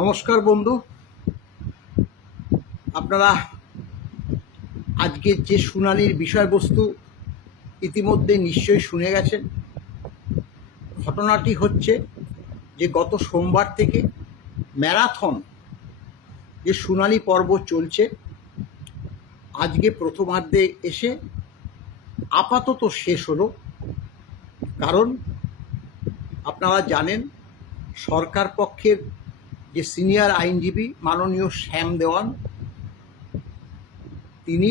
নমস্কার বন্ধু। আপনারা আজকের যে শুনানির বিষয়বস্তু ইতিমধ্যে নিশ্চয়ই শুনে গেছেন। ঘটনাটি হচ্ছে যে গত সোমবার থেকে ম্যারাথন যে শুনানি পর্ব চলছে, আজকে প্রথমার্ধে এসে আপাতত শেষ হলো। কারণ আপনারা জানেন, সরকার পক্ষের যে সিনিয়র আইনজীবী মাননীয় শ্যাম দেওয়ান, তিনি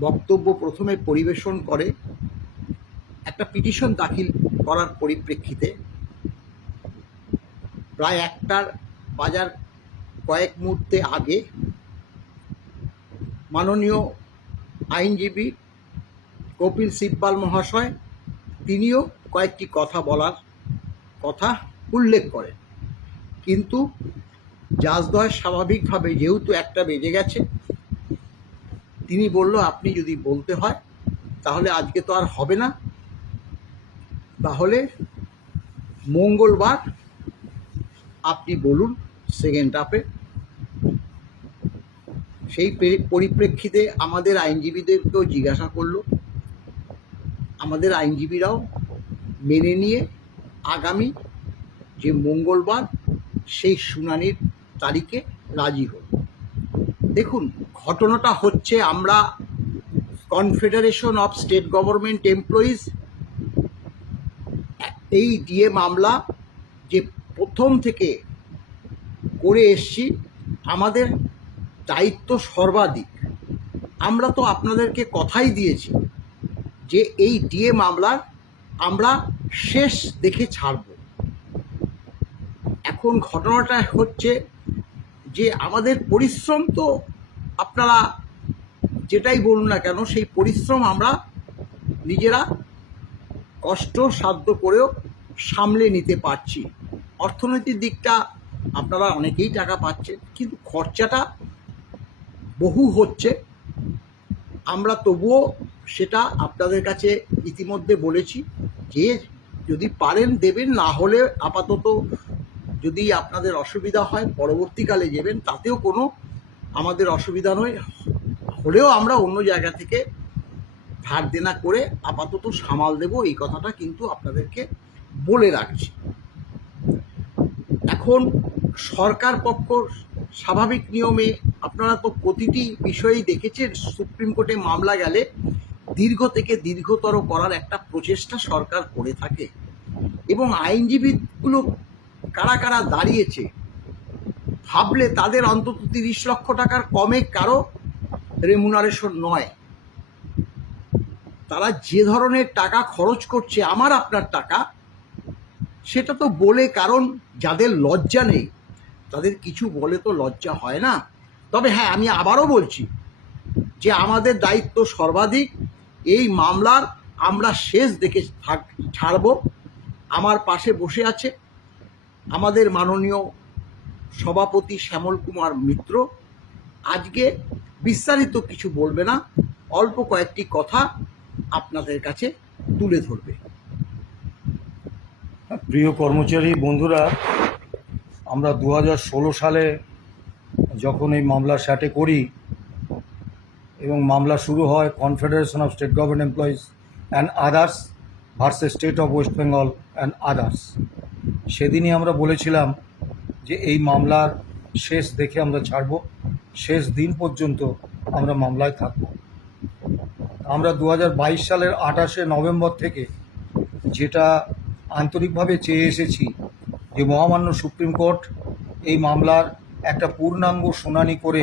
বক্তব্য প্রথমে পরিবেশন করে একটা পিটিশন দাখিল করার পরিপ্রেক্ষিতে প্রায় একটার বাজার কয়েক মুহূর্তে আগে মাননীয় আইনজীবী কপিল সিব্বাল মহাশয় তিনিও কয়েকটি কথা বলার কথা উল্লেখ করেন। কিন্তু জাজদয় স্বাভাবিকভাবে যেহেতু একটা বেজে গেছে, তিনি বলল, আপনি যদি বলতে হয়, তাহলে আজকে তো আর হবে না। তাহলে মঙ্গলবার আপনি বলুন সেকেন্ড হাফে সেই পরিপ্রেক্ষিতে আমাদের আইনজীবীদেরকেও জিজ্ঞাসা করল। আমাদের আইনজীবীরাও মেনে নিয়ে আগামী যে মঙ্গলবার সেই শুনানির তারিখে রাজি হল। দেখুন, ঘটনাটা হচ্ছে আমরা confederation of state government employees এই ডিএ মামলা যে প্রথম থেকে করে এসছি, আমাদের দায়িত্ব সর্বাধিক। আমরা তো আপনাদেরকে কথাই দিয়েছি যে এই ডিএ মামলার আমরা শেষ দেখে ছাড়ব। এখন ঘটনাটা হচ্ছে যে আমাদের পরিশ্রম তো আপনারা যেটাই বলুন না কেন, সেই পরিশ্রম আমরা নিজেরা কষ্ট সাধ্য করেও সামলে নিতে পারছি। অর্থনৈতিক দিকটা আপনারা অনেকেই টাকা পাচ্ছেন কিন্তু খরচাটা বহু হচ্ছে। আমরা তবুও সেটা আপনাদের কাছে ইতিমধ্যে বলেছি যে যদি পারেন দেবেন, না হলে আপাতত যদি আপনাদের অসুবিধা হয়, পরবর্তীকালে যাবেন, তাতেও কোনো আমাদের অসুবিধা নয়। হলেও আমরা অন্য জায়গা থেকে ধার দেনা করে আপাতত সামাল দেব, এই কথাটা কিন্তু আপনাদেরকে বলে রাখছি। এখন সরকার পক্ষ স্বাভাবিক নিয়মে, আপনারা তো প্রতিটি বিষয়েই দেখেছেন, সুপ্রিম কোর্টে মামলা গেলে দীর্ঘ থেকে দীর্ঘতর করার একটা প্রচেষ্টা সরকার করে থাকে। এবং আইনজীবীগুলো কারা কারা দাঁড়িয়েছে? ভাবলে তাদের অন্তত তিরিশ লক্ষ টাকার কমে কারও রেমুনারেশন নয়। তারা যে ধরনের টাকা খরচ করছে, আমার আপনার টাকা, সেটা তো বলে কারণ যাদের লজ্জা নেই, তাদের কিছু বলে তো লজ্জা হয় না। তবে হ্যাঁ আমি আবারও বলছি যে আমাদের দায়িত্ব সর্বাধিক, এই মামলার আমরা শেষ দেখে ছাড়ব। আমার পাশে বসে আছে আমাদের মাননীয় সভাপতি শ্যামল কুমার মিত্র আজকে বিস্তারিত কিছু বলবে না, অল্প কয়েকটি কথা আপনাদের কাছে তুলে ধরবে। প্রিয় কর্মচারী, বন্ধুরা, আমরা দু সালে যখন এই মামলা স্যাটে করি এবং মামলা শুরু হয় confederation of state government employees and others versus state of West Bengal and others. সেদিনই আমরা বলেছিলাম যে এই মামলার শেষ দেখে আমরা ছাড়ব, শেষ দিন পর্যন্ত আমরা মামলায় থাকব। আমরা দু হাজার বাইশ সালের আঠাশে নভেম্বর থেকে যেটা আন্তরিকভাবে চেয়ে এসেছি যে মহামান্য সুপ্রিম কোর্ট এই মামলার একটা পূর্ণাঙ্গ শুনানি করে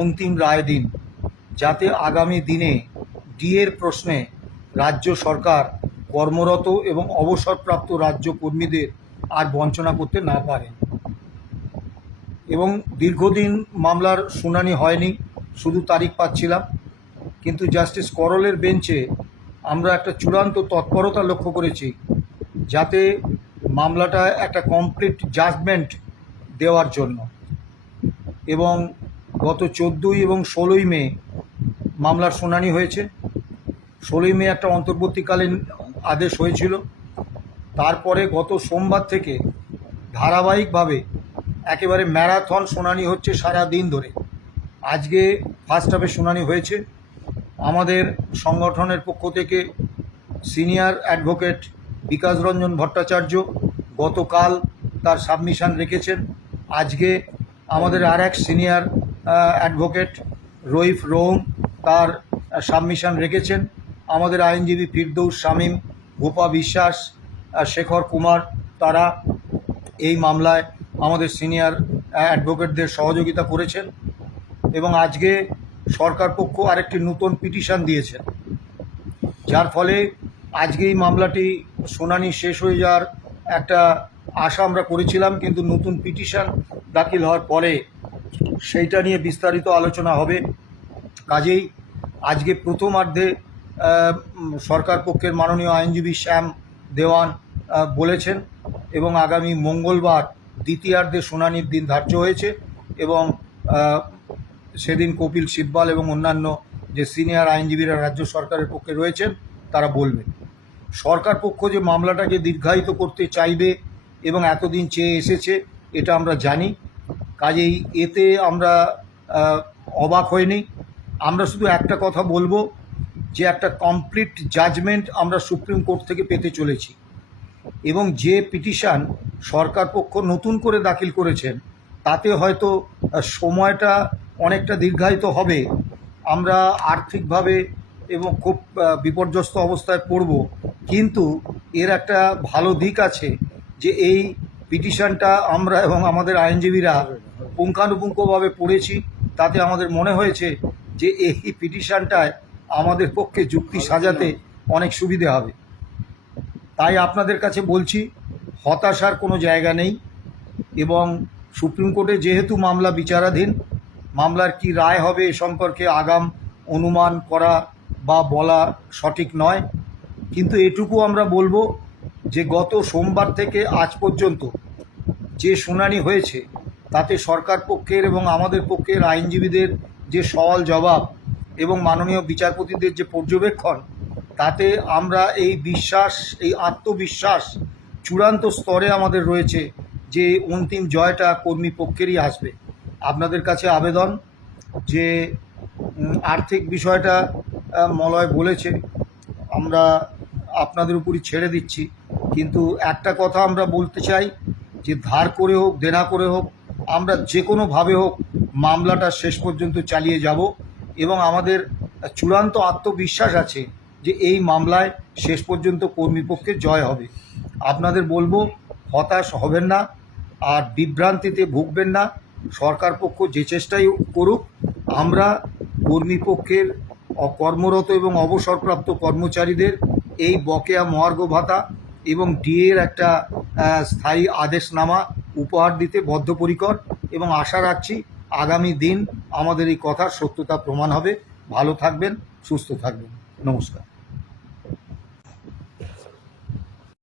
অন্তিম রায় দিন, যাতে আগামী দিনে ডিএর প্রশ্নে রাজ্য সরকার কর্মরত এবং অবসরপ্রাপ্ত রাজ্য কর্মীদের আর বঞ্চনা করতে না পারে। এবং দীর্ঘদিন মামলার শুনানি হয়নি, শুধু তারিখ পাচ্ছিলাম। কিন্তু জাস্টিস করলের বেঞ্চে আমরা একটা চূড়ান্ত তৎপরতা লক্ষ্য করেছি, যাতে মামলাটা একটা কমপ্লিট জাজমেন্ট দেওয়ার জন্য। এবং গত চোদ্দোই এবং ষোলোই মে মামলার শুনানি হয়েছে। ষোলোই মে একটা অন্তর্বর্তীকালীন আদেশ হয়েছিল। তারপরে গত সোমবার থেকে ধারাবাহিকভাবে একেবারে ম্যারাথন শুনানি হচ্ছে সারা দিন ধরে। আজকে ফার্স্ট হাফে শুনানি হয়েছে। আমাদের সংগঠনের পক্ষ থেকে সিনিয়র অ্যাডভোকেট বিকাশ রঞ্জন ভট্টাচার্য গতকাল তার সাবমিশন রেখেছেন। আজকে আমাদের আর এক সিনিয়র অ্যাডভোকেট রইফ রোম তার সাবমিশন রেখেছেন। আমাদের আইনজীবী ফিরদৌস শামীম গোপা বিশ্বাস শেখর কুমার, তারা এই মামলায় আমাদের সিনিয়র অ্যাডভোকেটদের সহযোগিতা করেছেন এবং আজকে সরকার পক্ষ আরেকটি নতুন পিটিশন দিয়েছেন যার ফলে আজকে এই মামলাটি শুনানি শেষ হয়ে যাওয়ার একটা আশা আমরা করেছিলাম, কিন্তু নতুন পিটিশন দাখিল হওয়ার পরে সেইটা নিয়ে বিস্তারিত আলোচনা হবে। কাজেই আজকে প্রথমার্ধে সরকার পক্ষের মাননীয় আইনজীবী শ্যাম দেওয়ান বলেছেন এবং আগামী মঙ্গলবার দ্বিতীয়ার্ধে শুনানির দিন ধার্য হয়েছে এবং সেদিন কপিল সিব্বাল এবং অন্যান্য যে সিনিয়র আইনজীবীরা রাজ্য সরকারের পক্ষে রয়েছেন, তারা বলবেন, সরকার পক্ষ যে মামলাটাকে দীর্ঘায়িত করতে চাইবে এবং এতদিন চেয়ে এসেছে, এটা আমরা জানি। কাজেই এতে আমরা অবাক হইনি। আমরা শুধু একটা কথা বলব যে একটা কমপ্লিট জাজমেন্ট আমরা সুপ্রিম কোর্ট থেকে পেতে চলেছি। এবং যে পিটিশন সরকার পক্ষ নতুন করে দাখিল করেছেন, তাতে হয়তো সময়টা অনেকটা দীর্ঘায়িত হবে। আমরা আর্থিকভাবে এবং খুব বিপর্যস্ত অবস্থায় পড়ব। কিন্তু এর একটা ভালো দিক আছে যে এই পিটিশনটা আমরা এবং আমাদের আইনজীবীরা পুঙ্খানুপুঙ্খভাবে পড়েছি। তাতে আমাদের মনে হয়েছে যে এই পিটিশনটায় আমাদের পক্ষে যুক্তি সাজাতে অনেক সুবিধে হবে। তাই আপনাদের কাছে বলছি, হতাশার কোনো জায়গা নেই এবং সুপ্রিম কোর্টে যেহেতু মামলা বিচারাধীন, মামলার কি রায় হবে এ সম্পর্কে আগাম অনুমান করা বা বলা সঠিক নয়। কিন্তু এটুকু আমরা বলব যে গত সোমবার থেকে আজ পর্যন্ত যে শুনানি হয়েছে, তাতে সরকার পক্ষের এবং আমাদের পক্ষের আইনজীবীদের যে সওয়াল জবাব এবং মাননীয় বিচারপতিদের যে পর্যবেক্ষণ, তাতে আমরা এই বিশ্বাস, এই আত্মবিশ্বাস চূড়ান্ত স্তরে আমাদের রয়েছে যে অন্তিম জয়টা কর্মী পক্ষেরই আসবে। আপনাদের কাছে আবেদন যে আর্থিক বিষয়টা মলয় বলেছে, আমরা আপনাদের উপরই ছেড়ে দিচ্ছি। কিন্তু একটা কথা আমরা বলতে চাই, যে ধার করে হোক, দেনা করে হোক, আমরা যে কোনোভাবে হোক, মামলাটা শেষ পর্যন্ত চালিয়ে যাব। এবং আমাদের চূড়ান্ত আত্মবিশ্বাস আছে যে এই মামলায় শেষ পর্যন্ত কর্মীপক্ষের জয় হবে। আপনাদের বলব, হতাশ হবেন না, আর বিভ্রান্তিতে ভুগবেন না। সরকার পক্ষ যে চেষ্টাই করুক, আমরা কর্মীপক্ষের কর্মরত এবং অবসরপ্রাপ্ত কর্মচারীদের এই বকেয়া মহার্ঘ ভাতা এবং ডিএর একটা স্থায়ী আদেশনামা উপহার দিতে বদ্ধপরিকর এবং আশা রাখছি আগামী দিন আমাদের এই কথার সত্যতা প্রমাণ হবে। ভালো থাকবেন সুস্থ থাকবেন। নমস্কার।